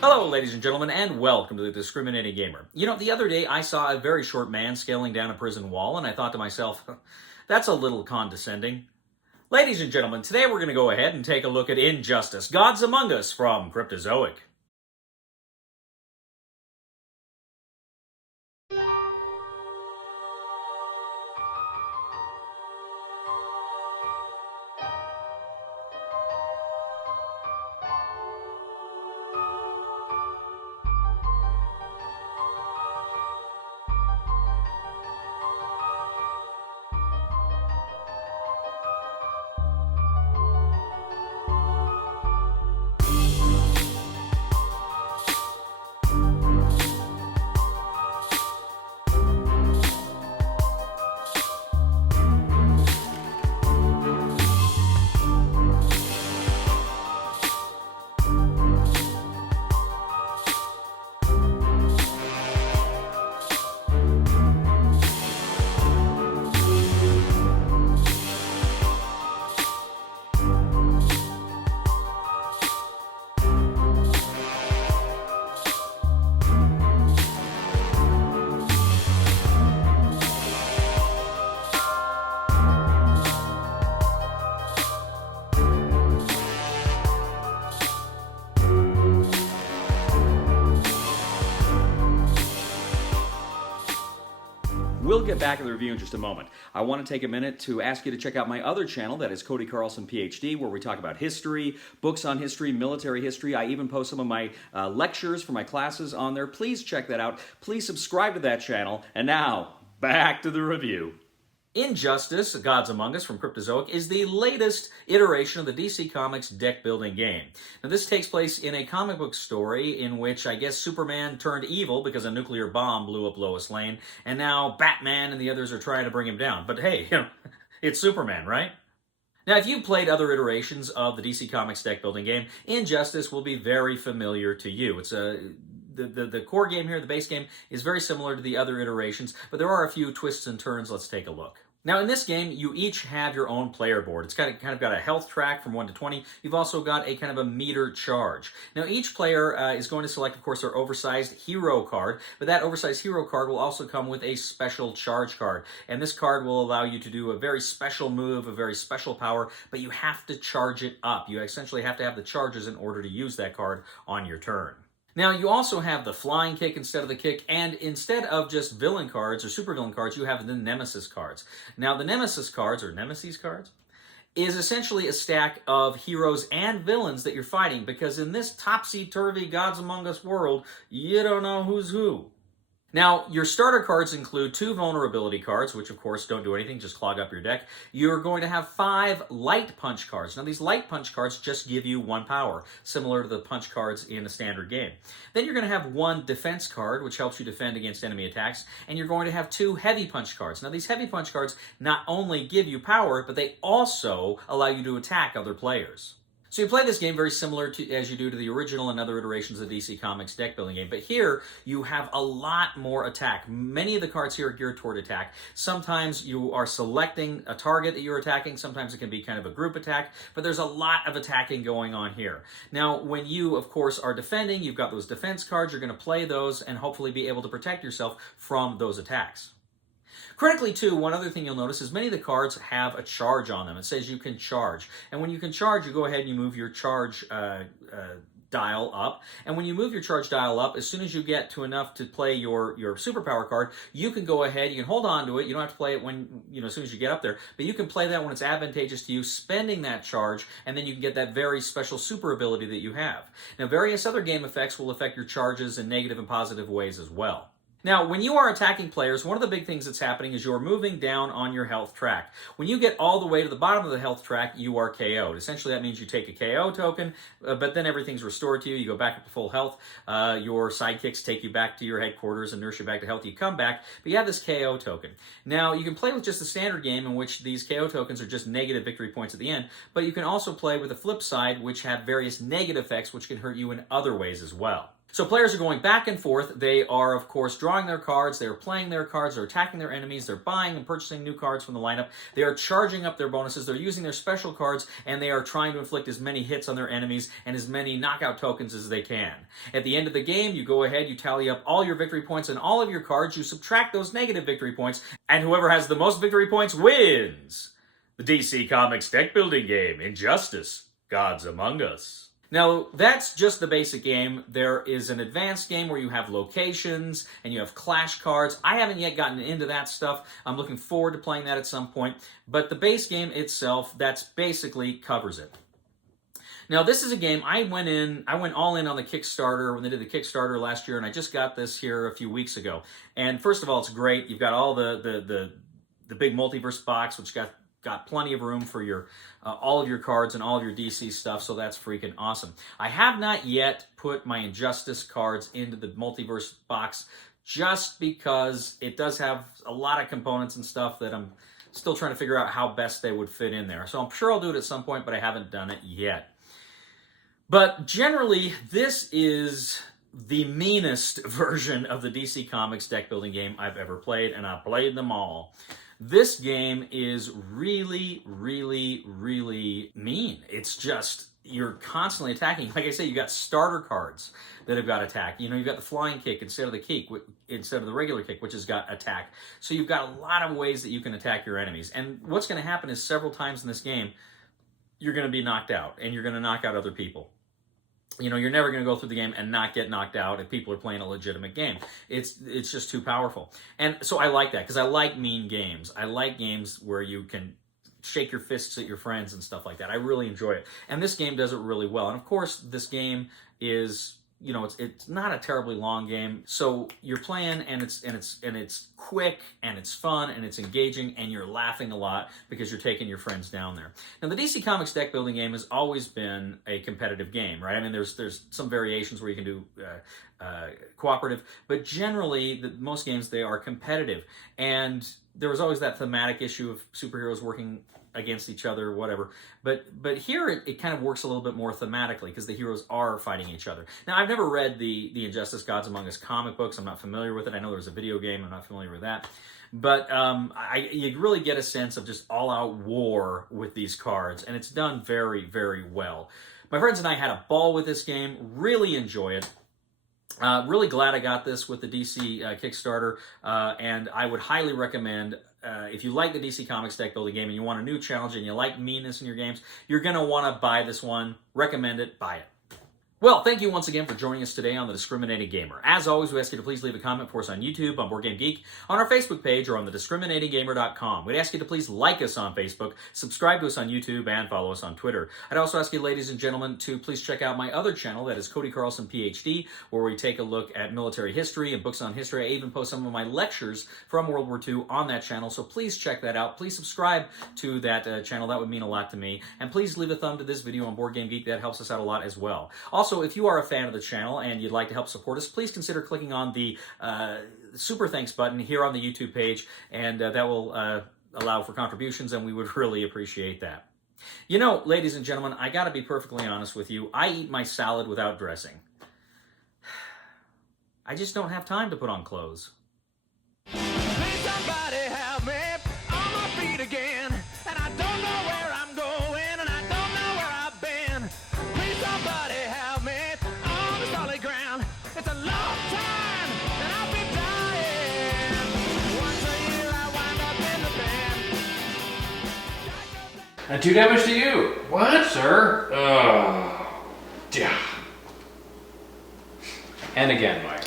Hello, ladies and gentlemen, and welcome to the Discriminating Gamer. You know, the other day I saw a very short man scaling down a prison wall, and I thought to myself, that's a little condescending. Ladies and gentlemen, today we're going to go ahead and take a look at Injustice, Gods Among Us from Cryptozoic. We'll get back to the review in just a moment. I want to take a minute to ask you to check out my other channel, that is Cody Carlson, PhD, where we talk about history, books on history, military history. I even post some of my lectures for my classes on there. Please check that out. Please subscribe to that channel. And now, back to the review. Injustice, Gods Among Us from Cryptozoic, is the latest iteration of the DC Comics deck-building game. Now, this takes place in a comic book story in which, I guess, Superman turned evil because a nuclear bomb blew up Lois Lane, and now Batman and the others are trying to bring him down. But hey, it's Superman, right? Now, if you've played other iterations of the DC Comics deck-building game, Injustice will be very familiar to you. It's the core game here, the base game, is very similar to the other iterations, but there are a few twists and turns. Let's take a look. Now, in this game, you each have your own player board. It's kind of got a health track from 1 to 20. You've also got a kind of a meter charge. Now, each player is going to select, of course, their oversized hero card, but that oversized hero card will also come with a special charge card. And this card will allow you to do a very special move, a very special power, but you have to charge it up. You essentially have to have the charges in order to use that card on your turn. Now, you also have the flying kick instead of the kick, and instead of just villain cards or supervillain cards, you have the Nemesis cards. Now, the Nemesis cards, or Nemesis cards, is essentially a stack of heroes and villains that you're fighting, because in this topsy-turvy Gods Among Us world, you don't know who's who. Now, your starter cards include 2 vulnerability cards, which of course don't do anything, just clog up your deck. You're going to have 5 light punch cards. Now, these light punch cards just give you 1 power, similar to the punch cards in a standard game. Then you're going to have 1 defense card, which helps you defend against enemy attacks, and you're going to have 2 heavy punch cards. Now, these heavy punch cards not only give you power, but they also allow you to attack other players. So you play this game very similar to as you do to the original and other iterations of the DC Comics deck building game, but here you have a lot more attack. Many of the cards here are geared toward attack. Sometimes you are selecting a target that you're attacking, sometimes it can be kind of a group attack, but there's a lot of attacking going on here. Now, when you, of course, are defending, you've got those defense cards, you're going to play those and hopefully be able to protect yourself from those attacks. Critically, too, one other thing you'll notice is many of the cards have a charge on them. It says you can charge. And when you can charge, you go ahead and you move your charge dial up. And when you move your charge dial up, as soon as you get to enough to play your superpower card, you can go ahead, you can hold on to it. You don't have to play it when, as soon as you get up there, but you can play that when it's advantageous to you, spending that charge, and then you can get that very special super ability that you have. Now, various other game effects will affect your charges in negative and positive ways as well. Now, when you are attacking players, one of the big things that's happening is you're moving down on your health track. When you get all the way to the bottom of the health track, you are KO'd. Essentially, that means you take a KO token, but then everything's restored to you. You go back up to full health. Your sidekicks take you back to your headquarters and nurse you back to health. You come back, but you have this KO token. Now, you can play with just the standard game in which these KO tokens are just negative victory points at the end, but you can also play with the flip side, which have various negative effects which can hurt you in other ways as well. So players are going back and forth. They are, of course, drawing their cards. They're playing their cards. They're attacking their enemies. They're buying and purchasing new cards from the lineup. They are charging up their bonuses. They're using their special cards, and they are trying to inflict as many hits on their enemies and as many knockout tokens as they can. At the end of the game, you go ahead, you tally up all your victory points and all of your cards. You subtract those negative victory points, and whoever has the most victory points wins. The DC Comics deck building game, Injustice, Gods Among Us. Now, that's just the basic game. There is an advanced game where you have locations and you have clash cards. I haven't yet gotten into that stuff. I'm looking forward to playing that at some point. But the base game itself, that's basically covers it. Now, this is a game, I went all in on the Kickstarter when they did the Kickstarter last year, and I just got this here a few weeks ago. And first of all, it's great. You've got all the big multiverse box, which got plenty of room for your all of your cards and all of your DC stuff, so that's freaking awesome. I have not yet put my Injustice cards into the multiverse box just because it does have a lot of components and stuff that I'm still trying to figure out how best they would fit in there. So I'm sure I'll do it at some point, but I haven't done it yet. But generally, this is the meanest version of the DC Comics deck building game I've ever played, and I've played them all. This game is really, really, really mean. It's just, you're constantly attacking. Like I say, you got starter cards that have got attack. You know, you've got the flying kick instead of the kick, instead of the regular kick, which has got attack. So you've got a lot of ways that you can attack your enemies. And what's going to happen is several times in this game, you're going to be knocked out, and you're going to knock out other people. You know, you're never going to go through the game and not get knocked out if people are playing a legitimate game. It's just too powerful. And so I like that, because I like mean games. I like games where you can shake your fists at your friends and stuff like that. I really enjoy it. And this game does it really well. And of course, this game is, you know, it's not a terribly long game. So you're playing, and it's quick, and it's fun, and it's engaging, and you're laughing a lot because you're taking your friends down there. Now, the DC Comics deck building game has always been a competitive game, right? I mean, there's some variations where you can do cooperative, but generally, most games, they are competitive. And there was always that thematic issue of superheroes working against each other, whatever. But here it kind of works a little bit more thematically, because the heroes are fighting each other. Now, I've never read the Injustice Gods Among Us comic books. I'm not familiar with it. I know there's a video game. I'm not familiar with that. But you really get a sense of just all-out war with these cards, and it's done very, very well. My friends and I had a ball with this game. Really enjoy it. Really glad I got this with the DC Kickstarter, and I would highly recommend, if you like the DC Comics deck building game and you want a new challenge and you like meanness in your games, you're going to want to buy this one. Recommend it. Buy it. Well, thank you once again for joining us today on The Discriminating Gamer. As always, we ask you to please leave a comment for us on YouTube, on Board Game Geek, on our Facebook page, or on thediscriminatinggamer.com. We'd ask you to please like us on Facebook, subscribe to us on YouTube, and follow us on Twitter. I'd also ask you, ladies and gentlemen, to please check out my other channel, that is Cody Carlson, PhD, where we take a look at military history and books on history. I even post some of my lectures from World War II on that channel, so please check that out. Please subscribe to that channel. That would mean a lot to me. And please leave a thumb to this video on Board Game Geek. That helps us out a lot as well. Also, if you are a fan of the channel and you'd like to help support us, please consider clicking on the Super Thanks button here on the YouTube page, and that will allow for contributions, and we would really appreciate that. You know, ladies and gentlemen, I gotta be perfectly honest with you. I eat my salad without dressing. I just don't have time to put on clothes. Please somebody help me on my feet again, and I don't know where I'm going, and I don't know where I've been. Please somebody help me on the solid ground. It's a long time, and I'll be dying. Once a year I wind up in the band. And 2 damage to you. What, sir? Oh, yeah. And again, Mike.